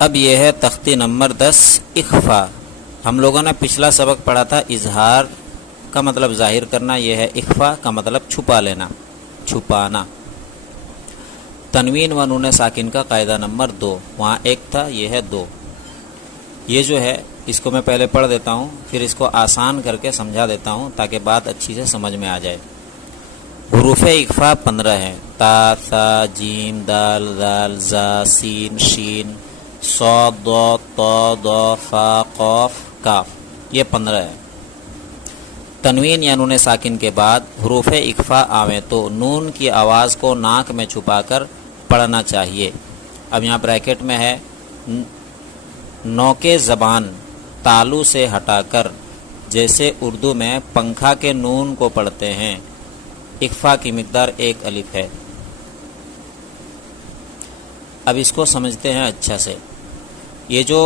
اب یہ ہے تختی نمبر 10 اخفا۔ ہم لوگوں نے پچھلا سبق پڑھا تھا اظہار کا مطلب ظاہر کرنا، یہ ہے اخفا کا مطلب چھپا لینا، چھپانا۔ تنوین و نون ساکن کا قاعدہ نمبر 2، وہاں 1 تھا، یہ ہے 2۔ یہ جو ہے اس کو میں پہلے پڑھ دیتا ہوں، پھر اس کو آسان کر کے سمجھا دیتا ہوں تاکہ بات اچھی سے سمجھ میں آ جائے۔ حروف اخفا 15 ہیں، تا، ثا، جیم، دال، ذال، زا، سین، شین، صاد، ضاد، طا، ضا، فا، قاف، کاف، یہ 15 ہے۔ تنوین یا نون ساکن کے بعد حروف اخفا آویں تو نون کی آواز کو ناک میں چھپا کر پڑھنا چاہیے۔ اب یہاں بریکٹ میں ہے نوکے زبان تالو سے ہٹا کر، جیسے اردو میں پنکھا کے نون کو پڑھتے ہیں۔ اخفا کی مقدار 1 الف ہے۔ اب اس کو سمجھتے ہیں اچھا سے۔ یہ جو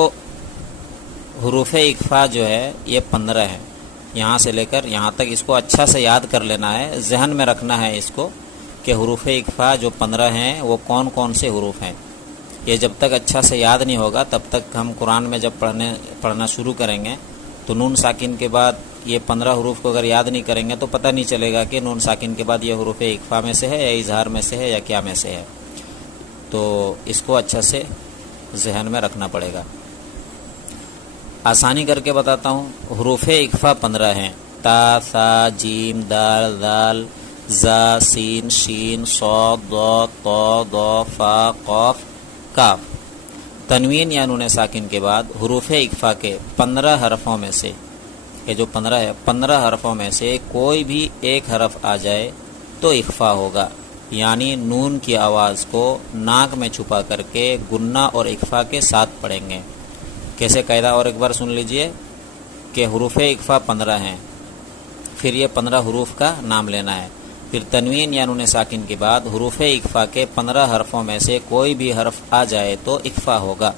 حروف اخفا جو ہے یہ 15 ہے، یہاں سے لے کر یہاں تک اس کو اچھا سے یاد کر لینا ہے، ذہن میں رکھنا ہے اس کو کہ حروف اخفا جو 15 ہیں وہ کون کون سے حروف ہیں۔ یہ جب تک اچھا سے یاد نہیں ہوگا تب تک ہم قرآن میں جب پڑھنا شروع کریں گے تو نون ساکن کے بعد یہ 15 حروف کو اگر یاد نہیں کریں گے تو پتہ نہیں چلے گا کہ نون ساکن کے بعد یہ حروف اخفا میں سے ہے یا اظہار میں سے ہے یا کیا میں سے ہے۔ تو اس کو اچھا سے ذہن میں رکھنا پڑے گا۔ آسانی کر کے بتاتا ہوں، حروف اخفا 15 ہیں، تا، ثا، جیم، دال، ذال، زا، سین، شین، صاد، ضاد، طا، ضا، فا، قاف، کاف۔ تنوین یا نون ساکن کے بعد حروف اخفا کے 15 حرفوں میں سے، یہ جو 15 ہے، 15 حرفوں میں سے کوئی بھی ایک حرف آ جائے تو اخفا ہوگا، یعنی نون کی آواز کو ناک میں چھپا کر کے گنہ اور اخفا کے ساتھ پڑھیں گے۔ کیسے قاعدہ اور ایک بار سن لیجئے کہ حروف اخفا 15 ہیں، پھر یہ 15 حروف کا نام لینا ہے، پھر تنوین یا نون ساکن کے بعد حروف اخفا کے 15 حرفوں میں سے کوئی بھی حرف آ جائے تو اخفا ہوگا۔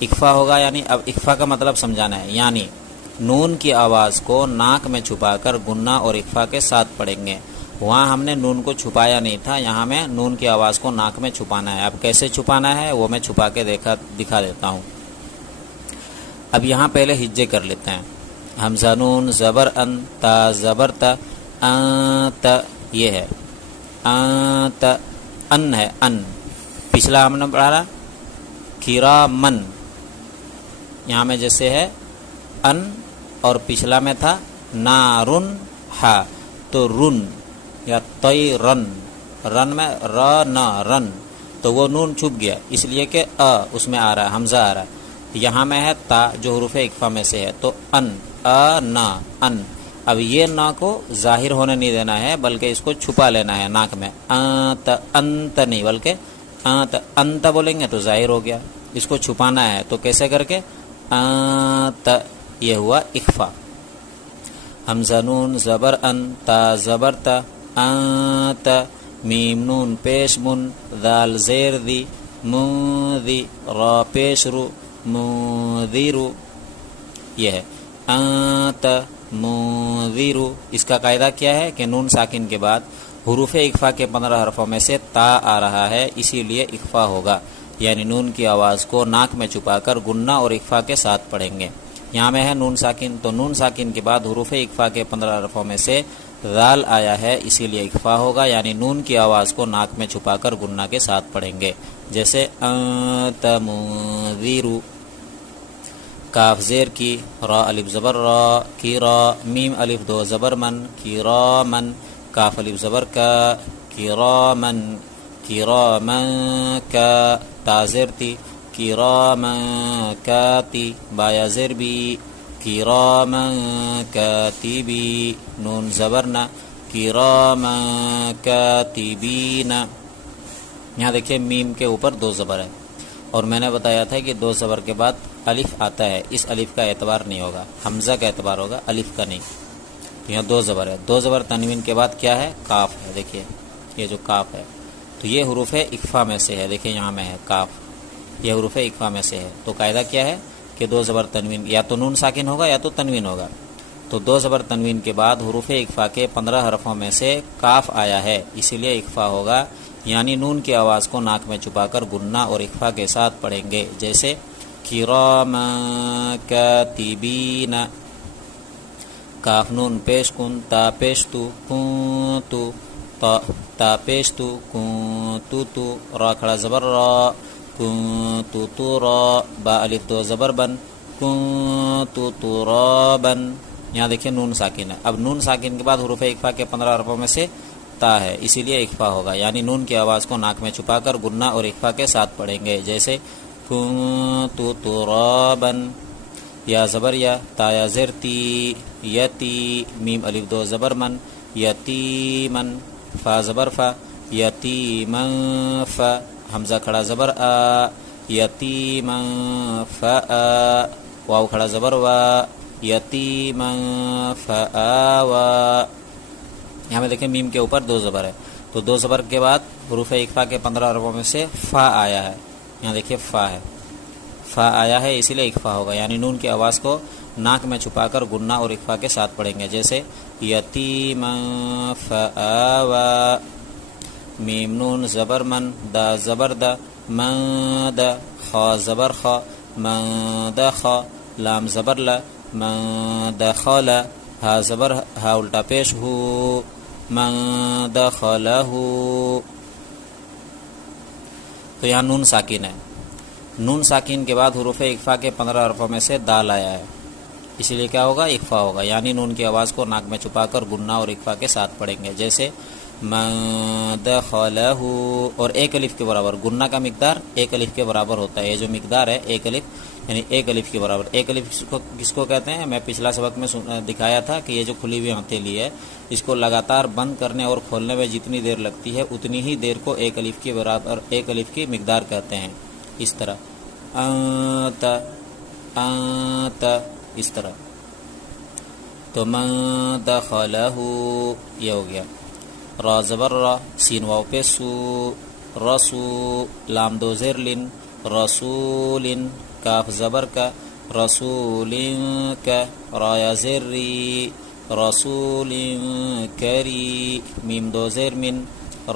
اخفا ہوگا یعنی اب اخفا کا مطلب سمجھانا ہے، یعنی نون کی آواز کو ناک میں چھپا کر گنہ اور اخفا کے ساتھ پڑھیں گے۔ وہاں ہم نے نون کو چھپایا نہیں تھا، یہاں میں نون کی آواز کو ناک میں چھپانا ہے۔ اب کیسے چھپانا ہے وہ میں چھپا کے دکھا دیتا ہوں۔ اب یہاں پہلے ہجے کر لیتے ہیں۔ حمزہ نون زبر ان، تا زبر تا، انت، یہ ہے انت، ان ہے ان، پچھلا ہم نے پڑھا کرامن، یہاں میں جیسے ہے ان اور پچھلا میں تھا نارن ہا، تو رن یا طیرن، رن میں رن رن، تو وہ نون چھپ گیا اس لیے کہ اس میں آ رہا ہے، حمزہ آ رہا ہے۔ یہاں میں ہے تا جو حروف اخفا میں سے ہے، تو ان، نا، ان۔ اب یہ نا کو ظاہر ہونے نہیں دینا ہے بلکہ اس کو چھپا لینا ہے ناک میں، انت، انت نہیں بلکہ انت، انت بولیں گے تو ظاہر ہو گیا، اس کو چھپانا ہے تو کیسے کر کے، انت، یہ ہوا اخفا۔ حمزہ نون زبر ان، تا زبر تا، انت، میم نون پیش من، ذال زیر دی، مذی، را پیش رو، منذرو، یہ ہے انت منذر۔ اس کا قاعدہ کیا ہے کہ نون ساکن کے بعد حروف اخفا کے 15 حرفوں میں سے تا آ رہا ہے، اسی لیے اخفا ہوگا، یعنی نون کی آواز کو ناک میں چھپا کر گنہ اور اخفا کے ساتھ پڑھیں گے۔ یہاں میں ہے نون ساکن، تو نون ساکن کے بعد حروف اخفا کے 15 حرفوں میں سے ذال آیا ہے، اسی لیے اخفا ہوگا، یعنی نون کی آواز کو ناک میں چھپا کر گنہ کے ساتھ پڑھیں گے، جیسے انت منذر۔ کاف زیر کی، را الف زبر را کی را، میم الف دو زبر من کی را من، کاف الف زبر کا کی را من کی را من کا، تا زیر تی کی را من کاتی، بایا زیر بی کی را من کاتبی، نون زبر نا کی را من کاتبین۔ یہاں دیکھیں میم کے اوپر 2 زبر ہے، اور میں نے بتایا تھا کہ 2 زبر کے بعد الف آتا ہے، اس الف کا اعتبار نہیں ہوگا، حمزہ کا اعتبار ہوگا، الف کا نہیں۔ تو یہاں 2 زبر ہے، 2 زبر تنوین کے بعد کیا ہے، کاف ہے، دیکھیے یہ جو کاف ہے تو یہ حروف اخفا میں سے ہے، دیکھیں یہاں میں ہے کاف، یہ حروف اخفا میں سے ہے۔ تو قاعدہ کیا ہے کہ 2 زبر تنوین یا تو نون ساکن ہوگا یا تو تنوین ہوگا، تو 2 زبر تنوین کے بعد حروف اخفا کے 15 حرفوں میں سے کاف آیا ہے، اسی لیے اخفا ہوگا، یعنی نون کی آواز کو ناک میں چھپا کر گننا اور اخفا کے ساتھ پڑھیں گے، جیسے کراما کاتبین، کاف نون پیش کن، تا پیش تو، کن تو، تا پیش تو، کن تو، را کھڑا زبر را، کن تو را، با الف دو زبر بن، کن تو را بن۔ یہاں دیکھیں نون ساکن ہے۔ اب نون ساکن کے بعد حروف اخفا کے 15 حرفوں میں سے تا ہے، اسی لیے اخفا ہوگا، یعنی نون کی آواز کو ناک میں چھپا کر گننا اور اخفا کے ساتھ پڑھیں گے، جیسے کنت ترابا، یا زبر یا، تا یا زر تی، یتی، میم الف دو زبر من، یتیمن، فا زبر فا، یتیمن فا، حمزہ کھڑا زبر آ، یتیمن فا، واو کھڑا زبر وا، یتیمن فآوا۔ یہاں میں دیکھیں میم کے اوپر دو زبر ہے، تو دو زبر کے بعد حروف اخفا کے 15 حرفوں میں سے فا آیا ہے، یہاں دیکھیں فا ہے، فا آیا ہے اسی لیے اخفا ہوگا، یعنی نون کی آواز کو ناک میں چھپا کر گننا اور اخفا کے ساتھ پڑھیں گے، جیسے یتیما فآوا، میم نون زبر من، دا زبر دا، من دا، خا زبر خا، من دخا، لام زبر لا، من دخل، ہا زبر ہا الٹا پیش ہو، من دخلہ۔ تو یہاں نون ساکن ہے، نون ساکن کے بعد حروف اخفا کے 15 حرفوں میں سے دال آیا ہے، اسی لیے کیا ہوگا، اخفا ہوگا، یعنی نون کی آواز کو ناک میں چھپا کر گننا اور اخفا کے ساتھ پڑھیں گے، جیسے من دخلہ، اور ایک الف کے برابر، گننا کا مقدار ایک الف کے برابر ہوتا ہے، یہ جو مقدار ہے ایک الف، یعنی ایک الف کے برابر۔ ایک الف کس کو کہتے ہیں، میں پچھلا سبق میں دکھایا تھا کہ یہ جو کھلی ہوئی ہتھیلی ہے، اس کو لگاتار بند کرنے اور کھولنے میں جتنی دیر لگتی ہے اتنی ہی دیر کو ایک الف کے برابر، ایک الف کی مقدار کہتے ہیں، اس طرح انت، انت، اس طرح۔ تو من دخلہ یہ ہو گیا، را زبر را، سین واو پہ سو، رسو، لام دو زیر لن، رسولن، کاف زبر کا، رسول کا، را یا زیر ری، رسول کری، میم دو زیر من،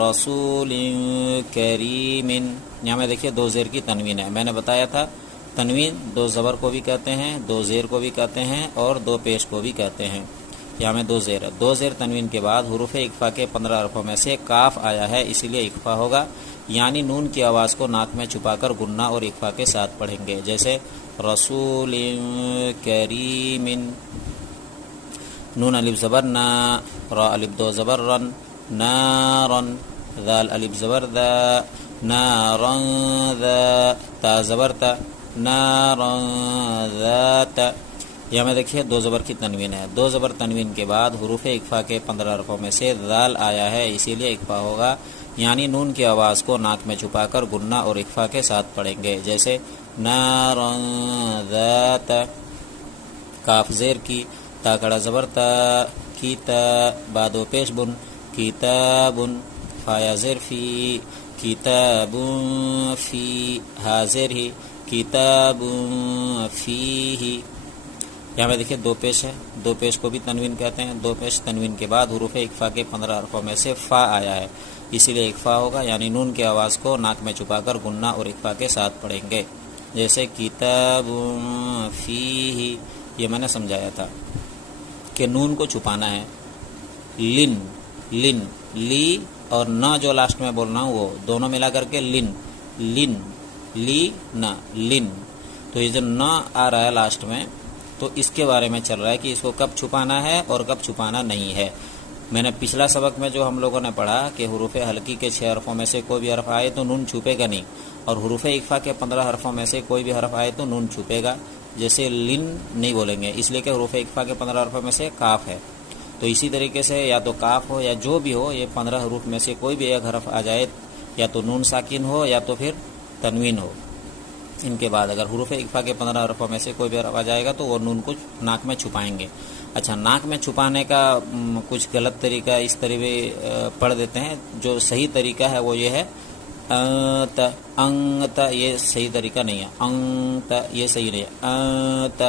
رسول کریم۔ یہاں میں دیکھیے دو زیر کی تنوین ہے، میں نے بتایا تھا تنوین دو زبر کو بھی کہتے ہیں، دو زیر کو بھی کہتے ہیں اور دو پیش کو بھی کہتے ہیں، یہاں میں دو زیر ہے، دو زیر تنوین کے بعد حروف اخفا کے 15 حرفوں میں سے کاف آیا ہے، اسی لیے اخفا ہوگا، یعنی نون کی آواز کو ناک میں چھپا کر گننا اور اخفا کے ساتھ پڑھیں گے، جیسے رسول کریم۔ نون الف زبر نا، را الف دو زبر رن، نارن، ذال الف زبر دا، نارن ذا، تا زبر تا، نارن ذات۔ یہاں میں دیکھیے دو زبر کی تنوین ہے، دو زبر تنوین کے بعد حروف اخفا کے 15 حرفوں میں سے ذال آیا ہے، اسی لیے اخفا ہوگا، یعنی نون کی آواز کو ناک میں چھپا کر گننا اور اخفا کے ساتھ پڑھیں گے، جیسے نارن ذات۔ کاف زیر کی، تا کڑا زبر تا، کیتا، بادو پیش بن، کتابن، فایا زیر فی، کتاب فی، حاضر ہی، کتاب فیہ۔ یہاں میں دیکھیں دو پیش ہے، دو پیش کو بھی تنوین کہتے ہیں، دو پیش تنوین کے بعد حروف اخفا کے 15 حرفوں میں سے فا آیا ہے، اسی لیے اخفا ہوگا، یعنی نون کی آواز کو ناک میں چھپا کر گننا اور اخفا کے ساتھ پڑھیں گے، جیسے کتاب فیہ۔ یہ میں نے سمجھایا تھا کہ نون کو چھپانا ہے، لن، لن، لی اور نہ جو لاسٹ میں بول رہا ہوں وہ دونوں ملا کر کے لن، لن، لی نہ، لن۔ تو یہ جو نہ آ رہا ہے لاسٹ میں، تو اس کے بارے میں چل رہا ہے کہ اس کو کب چھپانا ہے اور کب چھپانا نہیں ہے۔ میں نے پچھلا سبق میں جو ہم لوگوں نے پڑھا کہ حروف حلقی کے 6 حرفوں میں سے کوئی بھی حرف آئے تو نون چھپے گا نہیں، اور حروف اخفا کے 15 حرفوں میں سے کوئی بھی حرف آئے تو نون چھپے گا، جیسے لن نہیں بولیں گے، اس لیے کہ حروف اخفا کے 15 حرفوں میں سے کاف ہے، تو اسی طریقے سے یا تو کاف ہو یا جو بھی ہو، یہ 15 حروف میں سے کوئی بھی ایک حرف آ جائے، یا تو نون ساکن ہو یا تو پھر تنوین ہو، ان کے بعد اگر حروف اخفا کے 15 حرفوں میں سے کوئی بھی حرف آ جائے گا تو وہ نون کو ناک میں چھپائیں گے۔ اچھا، ناک میں چھپانے کا کچھ غلط طریقہ اس طریقے پڑھ دیتے ہیں، جو صحیح طریقہ ہے وہ یہ ہے انت، انت، یہ صحیح طریقہ نہیں ہے، انت یہ صحیح نہیں ہے، انت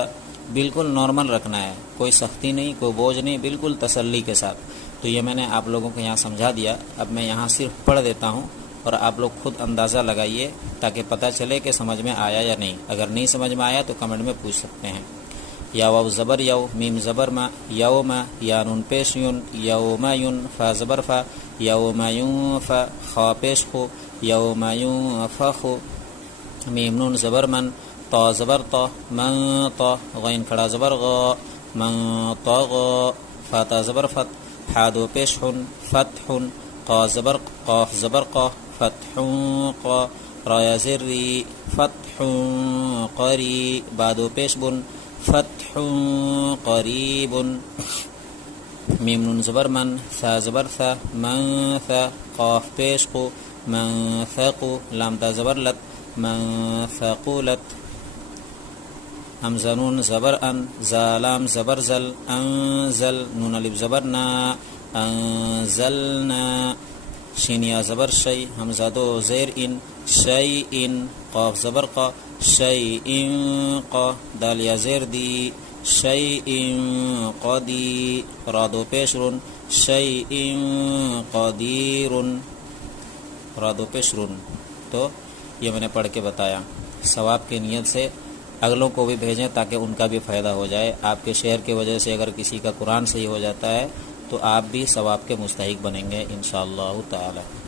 بالکل نارمل رکھنا ہے، کوئی سختی نہیں، کوئی بوجھ نہیں، بالکل تسلی کے ساتھ۔ تو یہ میں نے آپ لوگوں کو یہاں سمجھا دیا، اب میں یہاں صرف پڑھ دیتا ہوں اور آپ لوگ خود اندازہ لگائیے تاکہ پتہ چلے کہ سمجھ میں آیا یا نہیں. اگر نہیں سمجھ میں آیا تو کمنٹ میں پوچھ سکتے ہیں. یا واو زبر یو، میم زبر ما، یوم، یا نون پیش یون، یوم یون، فا زبر فا، یوم یون فا، خا پیش خو، یوم یون فا خو، میم نون زبر من، طا زبر طا، من طا، غین کھڑا زبر غا، من طا غا، فاتا زبر فت، حادو پیش حن، فتح، قا زبر قاف زبر قا، فتح قا، رایا زر ری، فتح قری، بادو پیش بن، فتح قریب، میم نون زبر من، ثا زبر ثا، من ثا، قاف پیش قو، من ثقو، لام تا زبر لت، من ثقولت، حمزہ نون زبر ان، زالام زبر زل، انزل، نون الف زبر نا، انزلنا، شین یا زبر شی، حمزہ دو زیر ان، شی ان، قاف زبر قا، شی ان قا، دال یا زیر دی، شی ان قدی، رادو پیش رن، شی ان قدیر، رادو پیش رن. تو یہ میں نے پڑھ کے بتایا. ثواب کی نیت سے اگلوں کو بھی بھیجیں تاکہ ان کا بھی فائدہ ہو جائے. آپ کے شعر کی وجہ سے اگر کسی کا قرآن صحیح ہو جاتا ہے تو آپ بھی ثواب کے مستحق بنیں گے انشاءاللہ تعالی.